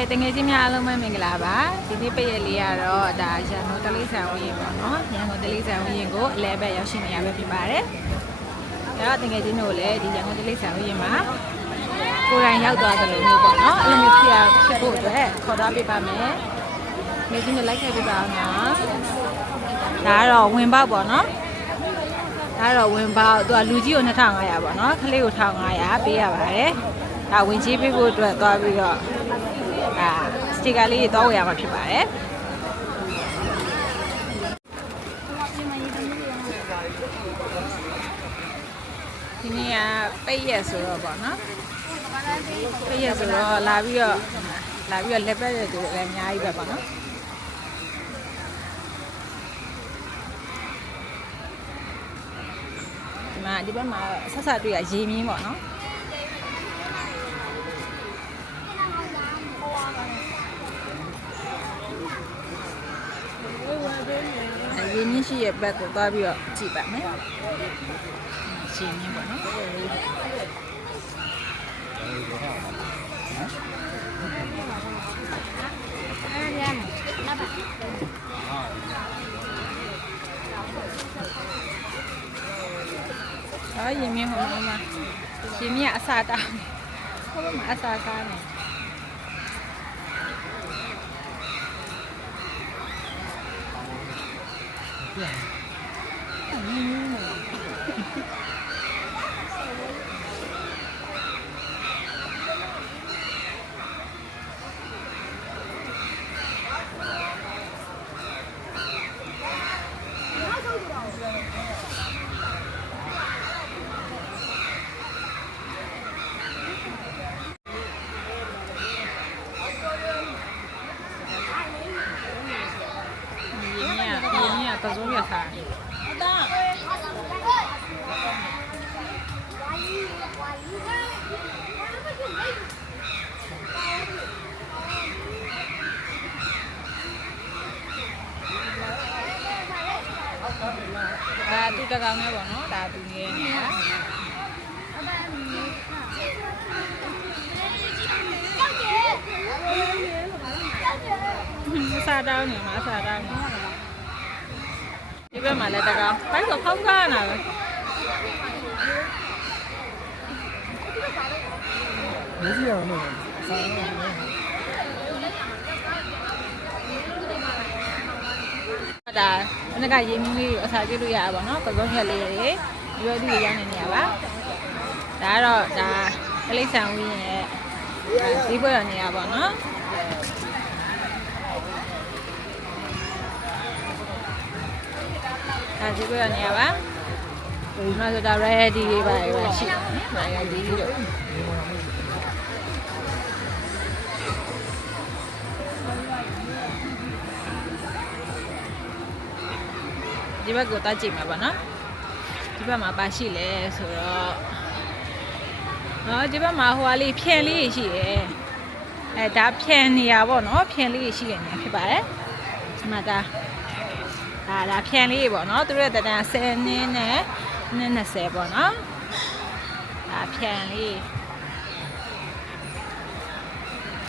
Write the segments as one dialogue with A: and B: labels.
A: ဲတငယ်ချင်းများအားလုံးပဲမင်္ဂလာပါဒီနေ့ပြည့်ရလေးကတော့ဒါရန်ကုန်တလေးဆန်ဦးရင်ပေါ့နော်ရန်ကုန်တလေးဆန်ဦးရင်ကိုအလဲဘက်ရောက်ရှိနေရပဲဖြစ်ပါတယ်အဲတော့တငယ်ချင်းတို့လည်းဒီရန်ကုန်တလေးဆန်ဦးရင်မှာကိုယ်တိုင်ရောက်သွားသလိုမျိုးပေါ့နော်အဲ့လိုမျိုးဖြစ်ရဖြစ်ဖို့အတွက်ခေါ်သွားပေးပါမယ်မင်းကြီးတို့လိုက်ခဲ့ပေးပါအောင်နော်ဒါကတော့ဝင်ပေါက်ပေါ့နော်ဒါတော့ဝင်ပေါက်သူကလူကြီးကို2500ပေါ့နော်ခလေးကို1500ပေးရပါတယ်ဒါဝင်ကြီးပေးဖို့အတွက်သွားပြီးတော့ အာစတီကာလေးတွေသွားဝယ်ရမှာဖြစ်ပါတယ်ဒီနေ့ကပိတ်ရက်ဆိုတော့ပေါ့နော်ပိတ်ရက်ဆိုတော့လာပြီးတော့လာပြီးတော့လက်ပတ်ရတဲ့သူတွေလည်းအများကြီးပဲပေါ့နော်ဒီမှာဒီဘက်မှာဆက်ဆက်တွေ့ရရေမြင်းပေါ့နော် အဲရေမြင်းရှိရဲ့ဘက်ကိုသွားပြီးတော့ကြည့်ပါမယ်ရေမြင်းပေါ့နော်ဟောရင်မြင့်ဟိုမှာမှာရင်မြင့်အစာတောင်းဟိုဘက်မှာအစာစားနေ ရင်မြင့်ရင် မြင့်ကစုံရစားဒါသူတကောင်နဲ့ပေါ့နော်ဒါသူငယ်နေတာအစာတောင်းနေမှာအစာတောင်းနေ ဒီဘက်မှာလည်းတကောင်ဘိုက်ဆိုဖောက်ကားနာပဲ
B: မကြည့်ရအောင်
A: လို့ဒါနကရေမူးလေးကိုအစာကျွေးလို့ရတာပေါ့နော်ကစုံရက်လေးတွေဒီလိုသူရရနေနေရပါဒါကတော့ဒါကလေးဆန်ဝင်းရဲ့ဈေးပွဲတော်နေရပါပေါ့နော် ဒါဈေးပွဲတော်နေရပါဒီမှာဆိုဒါ ready တွေပါရပါရှိတယ် ready တို့ဒီဘက်ကိုတက်ကြည့်မှာပါနော်ဒီဘက်မှာပါရှိလဲဆိုတော့ဟောဒီဘက်မှာဟိုဟာလေးဖြန်လေးရှိရယ်အဲဒါဖြန်နေရပေါ့နော်ဖြန်လေးရှိရနေဖြစ်ပါတယ်ဒီမှာဒါ ဒါဒါဖြန်လေးပေါ့နော်သူတို့ရဲ့တန်း10နင်းနဲ့နင်း20ပေါ့နော်ဒါဖြန်လေး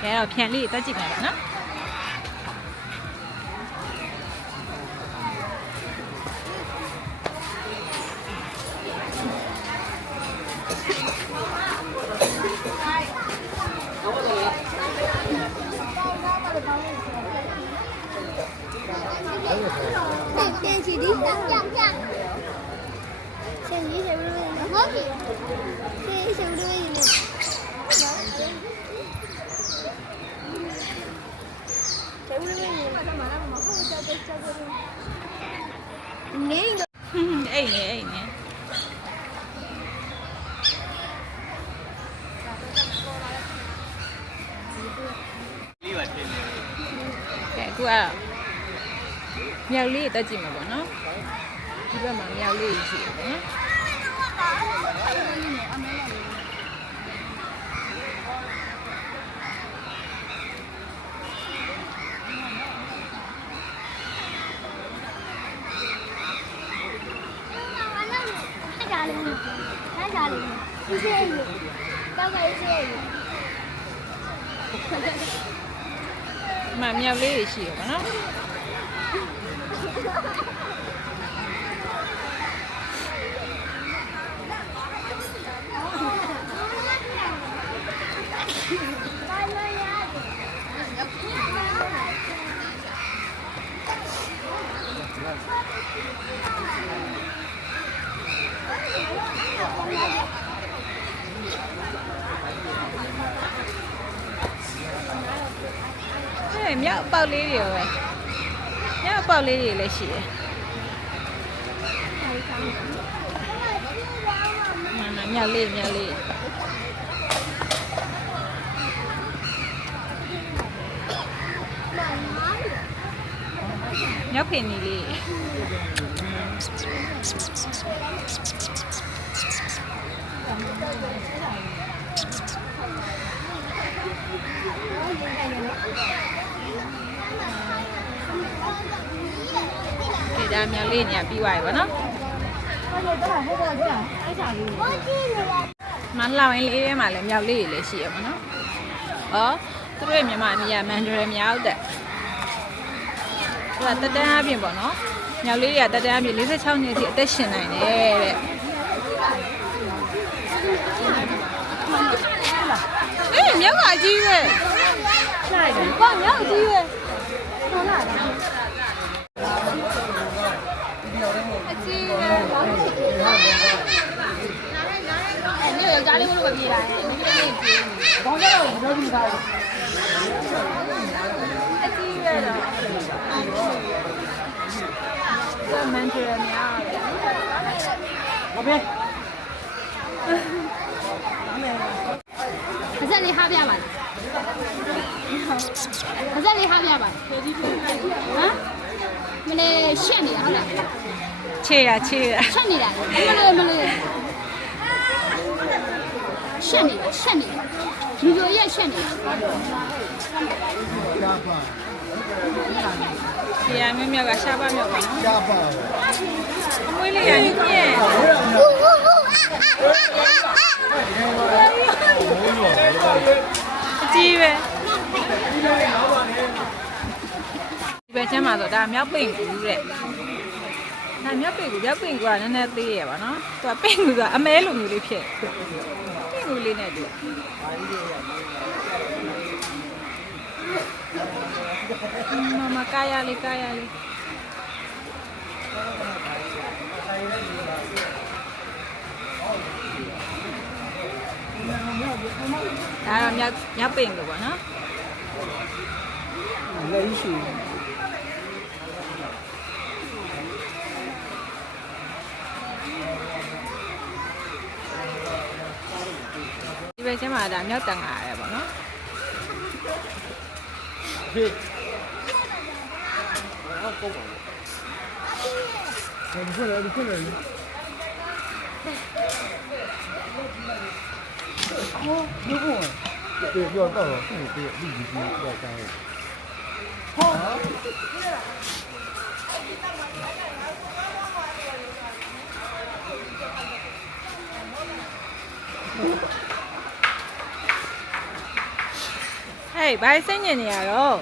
A: ကဲတော့ဖြန်လေးတက်ကြည့်မှာပါနော် Sen sevdiğin Sen sevdiğin Neydi? Ey ne ey ne? Kẻ của à? Nhau lý tao chỉ mà bỏ nó. ဒီဘက်မှာမြောက်လေးရှိတယ်ပေါ့နော်
C: 太家里面，太家里面，一些鱼，大概一些鱼。
A: မမြောက်လေးတွေ က်အပေါက်လေးတွေလည်းရှိတယ်မမမြောက်လေးမြောက်လေးမြောက်ဖင်ကြီးလေး ဒီဒါမြောက်လေးညာပြီးသွားပြီဗောနော်မလှောင်ရင်လေးထဲမှာလည်းမြောက်လေးတွေလည်းရှိရပါတော့။ဩသူတို့ရဲ့မြန်မာအမည်ကမန်ဒရယ်မြောက်တဲ့။သူကတက်တန်းအပြင်ပေါ့နော်။မြောက်လေးတွေကတက်တန်းအပြင်46နှစ်အထိအသက်ရှင်နိုင်တယ်တဲ့။အေးမြောက်ကအကြီးပဲ။နိုင်တယ်။ဘာမြောက်အကြီးပဲ။ဟုတ်လား။ ကြီးပဲ။အဲ့မြေယောက်ျားလေးဘလို့ပဲပြေးလာတယ်။မိမိလေးပြေးနေ။
B: ဘောင်းကတော့ဘယ်လိုပြီးသားလဲ
A: အကြီးပဲတော့ဒါမန်ချရာများတယ်
B: ဟုတ်ပြီ
C: ပါဇက်လေးဟားပြပါလားပါဇက်လေးဟားပြပါလားဟမ်မလေးရှက်နေတာဟုတ်လား
A: ခြေရခြေရ
C: ရှက်နေတာမလေးမလေးရှက်နေတာရှက်နေတာဒီလိုရက်ရှက်နေတာ
B: ရှားပါ
A: ခြေရမြမြကရှားပါမြောက်ပါနော်
B: ရှားပါ
A: အမွေးလေးရညံ့
C: ဦးဦးဦး
A: အကြီးပဲဒီဘက်ချမ်းမှာဆိုဒါမြောက်ပိန်ကူတဲ့ ဒါမြောက်ပိန်ကူမြောက်ပိန်ကူကနည်းနည်းသေးရပါနော်သူကပိန်ကူကအမဲလိုမျိုးလေးဖြစ်ပိန်ကူလေးနဲ့တူမမကာယာလေးကာယာလေးဒါတော့မြောက်မြောက်ပိန်ကူပေါ့နော်
B: လက်ရှိ
A: ဒီဘ က်ကျမ်းမှာဒါမြောက်တန်ငါရဲပေါ့နော်
B: ဒီဘယ်လိုလဲဒီခွန်းလဲဟောဒီဘုံပြေပြောတော့တော့ဒီပြေဒီဒီတော့ကောင်း ဟော
A: ဟေးဘာစိတ်ညင်နေရတော့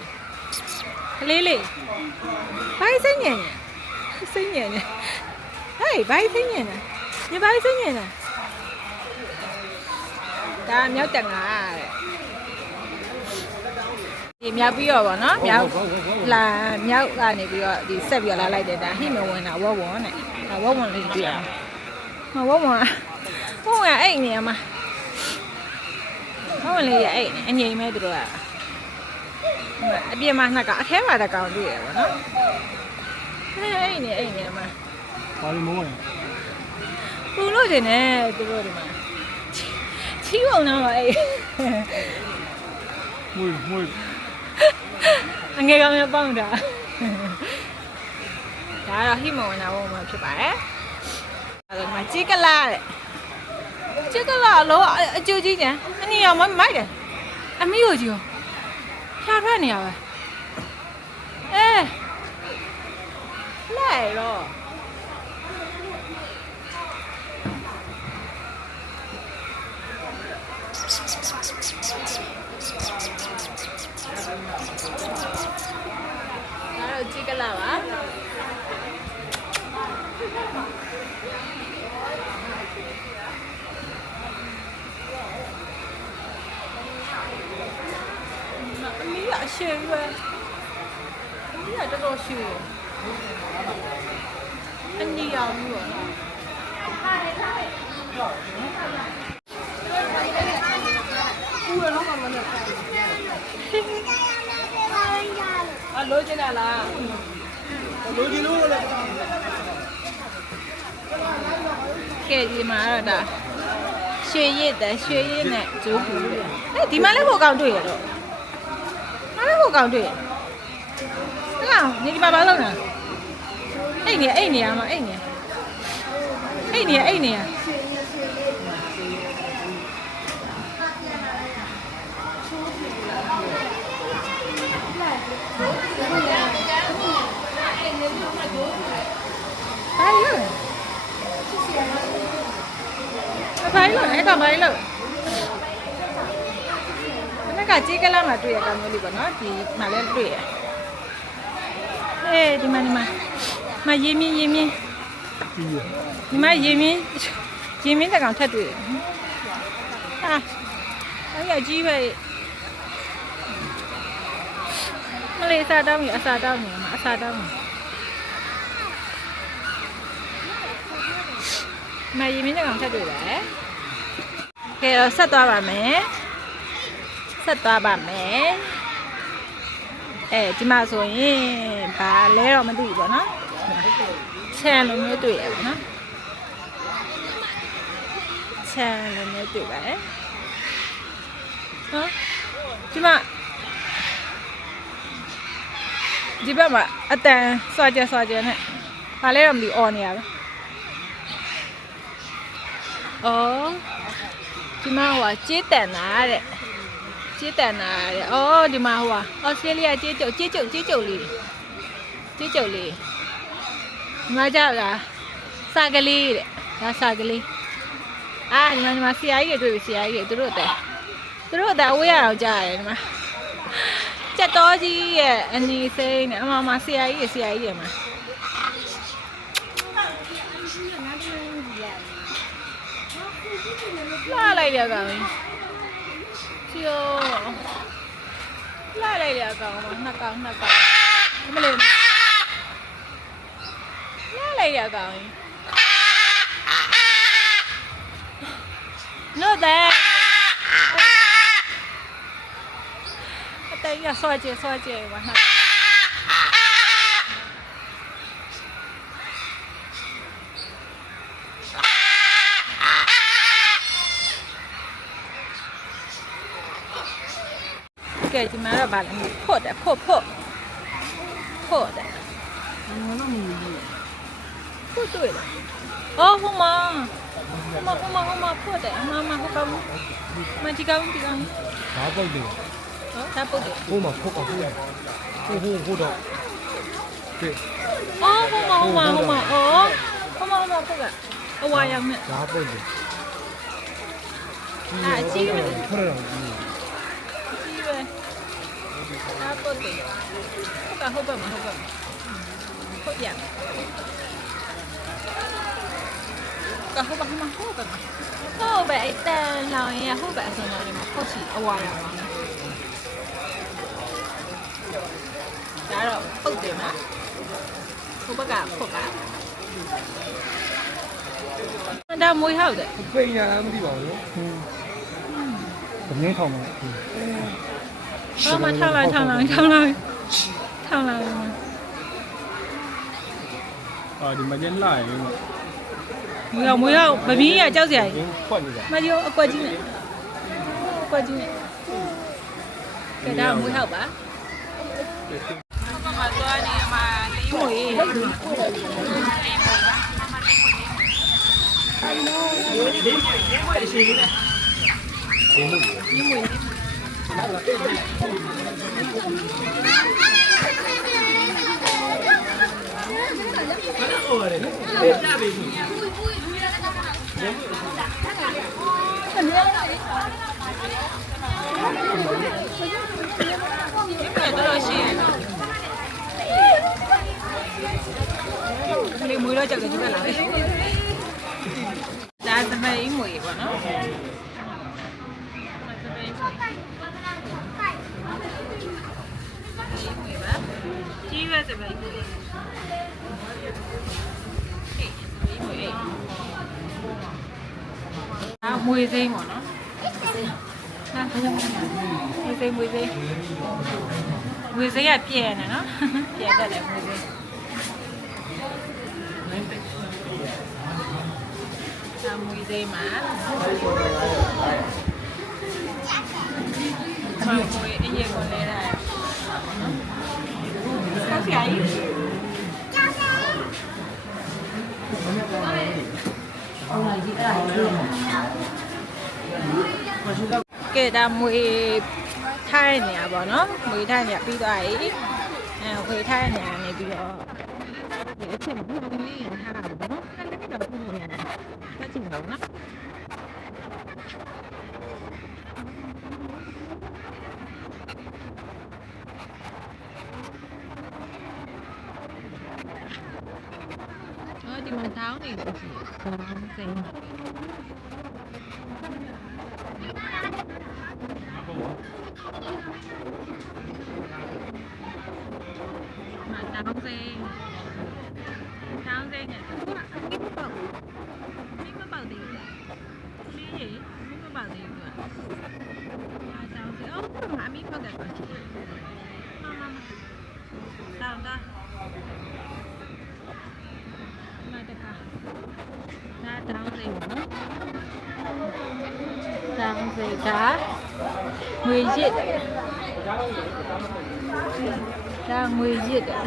A: ကလေးလေးဘာစိတ်ညင်နေစိတ်ညင်နေဟေးဘာစိတ်ညင်နေညီဘာစိတ်ညင်နေဒါမြောက်တန်ငါတဲ့ဒီမြောက်ပြီးတော့ဗောနော်မြောက်လာမြောက်ကနေပြီးတော့ဒီဆက်ပြီးတော့လာလိုက်တယ်ဒါဟိမဝင်တာဝဝွန်နဲ့ဒါဝဝွန်လေးပြရအောင်မဝဝွန်ဝဝွန်အဲ့နေရမှာဟုတ်လေအဲ့အငိမ်မဲ့သူတို့က အပြင်မှာနှစ်ကအထဲမှာတကောင်တွေ့ရပါတော့အဲ့အဲ့နေအဲ့နေမှာ
B: ဘာလို့မဝင်
A: ပူလို့တင်နေသူတို့ဒီမှာချီးပုံတော့အဲ့
B: မွေးမွေး
A: အငယ်ကောင်ရပေါင်းတာဒါတော့ဟိမဝင်တာဘုံမှာဖြစ်ပါတယ်အဲ့ဒါမှာជីကလာတဲ့ជីကလာလောအကျိုးကြီးညာအနည်းအောင်မမိုက်တယ်အမီးကိုကြီးရော ဖြာထွက်နေရပဲအဲလဲတော့ကြည့်ကလာပါ မီးကအရှိရွယ်အမီးကတော်တော်ရှိရယ်အနီရောင်ကြီးပေါ့နော်အလိုချင်တာလား
B: လိုချင်လို့လည်း
A: ကဲဒီမှာတော့ဒါရွှေရည်တဲ့ရွှေရည်နဲ့ဂျိုးပူတယ်အဲဒီမှာလည်းဟိုကောင်တွေ့ရတော့ မလည်းဟိုကောင်တွေ့ရဟလာနေဒီမှာဘာလုပ်နေအိတ်နေအိတ်နေရမှာအိတ်နေအိတ်နေအိတ်နေဘာလို့ဘာလို့လဲကောင်ဘာလို့ ဘယ်ကကြေးကလာမှာတွေ့ရကောင်မျိုးလေးပေါ့နော်ဒီမှာလည်းတွေ့ရအေးဒီမှာဒီမှာမရေမြင်းရေမြင်း
B: ပြီးရ
A: ဒီမှာရေမြင်းရေမြင်းတကောင်ထက်တွေ့တယ်ဟာအဲ့ရကြီးပဲမလေးအစားတောင်းပြီအစားတောင်းနေမှာအစားတောင်းနေမရေမြင်းတကောင်ထက်တွေ့တယ်ကဲတော့ဆက်သွားပါမယ် ဆက်သွားပါမယ်အဲဒီမှာဆိုရင်ဘာလဲတော့မသိဘူးပေါ့နော်ချန်လိုမျိုးတွေ့ရပါတော့ချမ်းလည်းနဲ့တွေ့ပါတယ်ဟမ်ဒီမှာဒီဘက်မှာအတန်စွာကြစွာကြနဲ့ဘာလဲတော့မသိအော်နေရပဲအော်ဒီမှာဟိုကကြေးတန်တာတဲ့ ကြေးတန်တာတဲ့အော်ဒီမှာဟိုကအော်စတြေးလျကြေးကျုပ်ကြေးကျုပ်ကြေးကျုပ်လေးကြေးကျုပ်လေးဒီမှာကြောက်လားစာကလေးတဲ့ဒါစာကလေးအာဒီမှာဒီမှာဆရာကြီးတွေတွေ့ပြီဆရာကြီးတွေသူတို့အတဲ့သူတို့အတဲ့အဝေးရအောင်ကြားရတယ်ဒီမှာကြက်တော်ကြီးရဲ့အနီစိမ့်နဲ့အမမဆရာကြီးတွေဆရာကြီးတွေမှာလာလိုက်ရကောင် ချီယိုလာလိုက်ရကောင်မနှစ်ကောင်နှစ်ကောင်မလေးလာလိုက်ရကောင် No de. အတေးရဆွာ ကြဆွာကြဝါနာကဲဒီမှာတော့ဗာလဲဖို့တယ်ဖို့ဖို့ဖို့တယ်
B: ငါတော့မမြင်ဘူး
A: ဖို့တွေ့တယ်အော်ဟိုမှာဟိုမှာဟိုမှာဟိုမှာဖို့တယ်အမမဟိုကောင်မဒီကောင်ဒီကောင်
B: ဘာပုတ်တယ်
A: ဟောဒါပုတ်တယ်
B: ဟိုမှာဖုတ်အောင်ဟိုဟိုဟိုဟိုတော့ကဲ
A: အော်ဟိုမှာဟိုမှာဟိုမှာအော်ဟိုမှာဟိုမှာပုတ်ကအဝါရောင်နဲ့
B: ဘာပုတ်တယ်
A: အာကြီးပဲ
B: ဖရအောင်ကြီး
A: ကြီးပဲ ဒါပုတ်တယ်ပုတ်ကဟုတ်ပါမဟုတ်ပါမဟုတ်ရကဟုတ်ပါမဟုတ်ပါဟုတ်ပဲအဲ့တန်လောင်ရင်ဟုတ်ပဲအစင်လောင်ရင်ဟုတ်စီအဝါရောင်ပါဒါတော့ပုတ်တယ်မလားဟိုဘက်ကပုတ်ကဒါမွေးဟုတ်တယ်
B: ပိန်ရမသိပါဘူးဟင်းသမင်းထောင်မှာ
A: 好嘛，唱来唱来唱来唱来。
B: အာဒီမကျင်းလာရင်
A: မရောက်မရောက်မပြီးရကြောက်စရာ
B: ရ
A: ကြီး
B: င်းဖွက်နေတာ
A: မပြောအကွက်ကြီးနဲ့အကွက်ကြီးနဲ့ကဲဒါမွေးဟောက်ပါမမသွားနေမှာလေးမွေးလေးမွေးကဲတော့ရှိရ တော့ကြောက်ကြည့်ပါလားဒါစပိန်မွေပေါ့နော်စပိန်မွေကြီးရွယ်စပိန်မွေဟေးစပိန်မွေ အာမွေစိမ်းပေါ့နော်ဟာမွေစိမ်းမွေစိမ်းမွေစိမ်းကပြည့်နေ နော်ပြည့်တတ်တယ်မွေစိမ်းဒါမွေစိမ်းမှာမမွေအရင်ကလဲတာကောက်စီအကြီးကဲဒါမွေထိုင်းနေရပါတော့မွေထို င်းနေပြီးသွားပြီအဲဝေထိုင်းနေရနေပြီးတော့ဒီအချက်ဘူးလေးရထားတာပေါ့နော်အဲ့လည်းတော့ဘူးနေရတယ်ဆက်ကြည့်တော့နော်အော်ဒီ မှာတောင်းနေလို့ရှိတယ်တောင်းစိမ်းမှာတောင်းစိမ်းတောင်းစိမ်းနဲ့သူကအမိမပေါက်ဘူးအမိမပေါက်သေးဘူးမင်းရေအမိမပေါက်သေးဘူးကအာတောင်းစိမ်းအော်ဒီမှာအမိပေါက်တယ်ပါချီမမမတောင်းတာမတကာဒါတောင်းစိမ်းပေါ့နော်တောင်းစိမ်း ဒါငွေရစ်ဒါငွေရစ်တယ်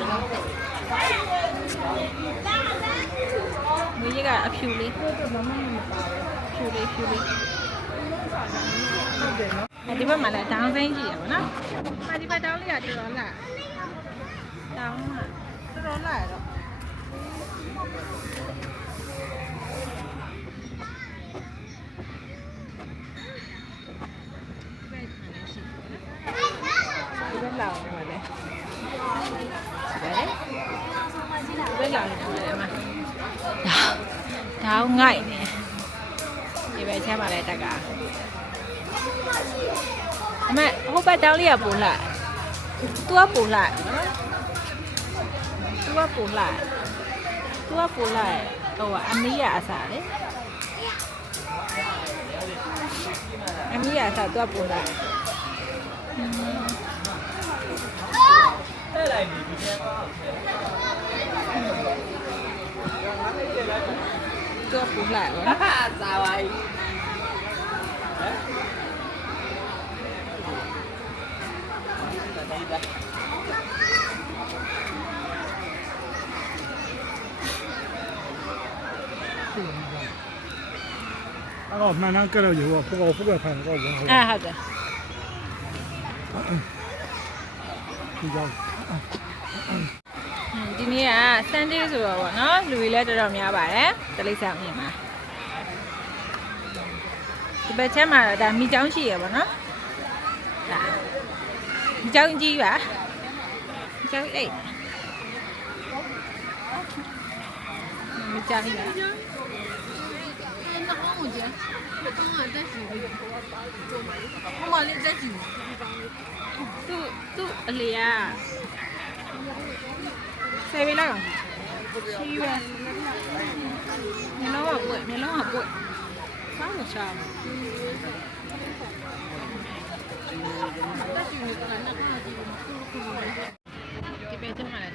A: ငွေရစ်ကအဖြူလေးဖြူလေးဖြူလေးအဲဒီဘက်မှာလည်းတောင်းစိမ်းကြည့်ရပါတော့။ဟာဒီဘက်တောင်းလေးကတော်တော်လာ။တောင်းမှာတော်တော်လာရတော့ဒီဘက်မှာလည်းရှိတယ်နော်။ဒီဘက်လာအောင်ပါလေ။ဒီဘက်လာအောင်ပါလေအမ။တော င်းငိုက်နေဒီပဲချမ်းပါလေတက်ကအမဟိုဘက်တောင်းလေးကပူလာသူကပူလာနော်သူကပူလာသူကပူလာဟိုအမီးရအစားလေအမီးရအစားသူကပူလာဟဲ့လိုက်ပြီဒီထဲ
B: မှာ ပါပြီ
D: အဲ့တော့မှန်တမ်းကက်လို့ရောပေါ့ပေါ့ပေါ့ဖိုင်တော့ဝင်
A: อ่าဟုတ်တယ်
D: ဒီကြောင့်
A: ဒီ နေ့က Sunday ဆိုတော့ဗောနော်လူတွေလည်းတော်တော်များပါတယ်တလိပ်ဆောင်မြင်မှာဒီဘက်ချက်မှာတော့ဒါမိချောင်းရှိရဗောနော်ဒါမိချောင်းကြီးပါမိချောင်းအိတ်မိချောင်းကြီးပါ
E: 那黄我姐，我刚刚在洗那个，我妈咧在洗。
A: သူ့သူ့အလေ ကဆယ်ပေးလိုက်အောင်ချီးပဲမျက်လုံးကပွက်မျက်လုံးကပွက်ဘာမှမချမ်းဒီပဲကျမှလ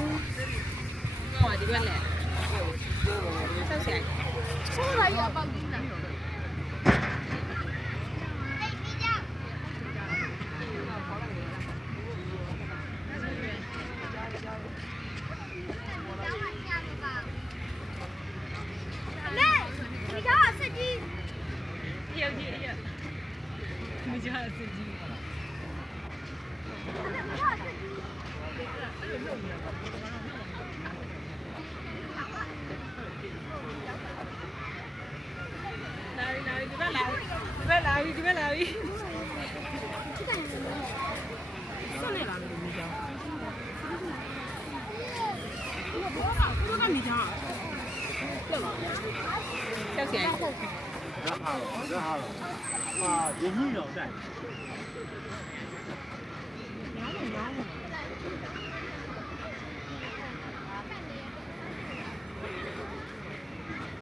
A: ည်းတက်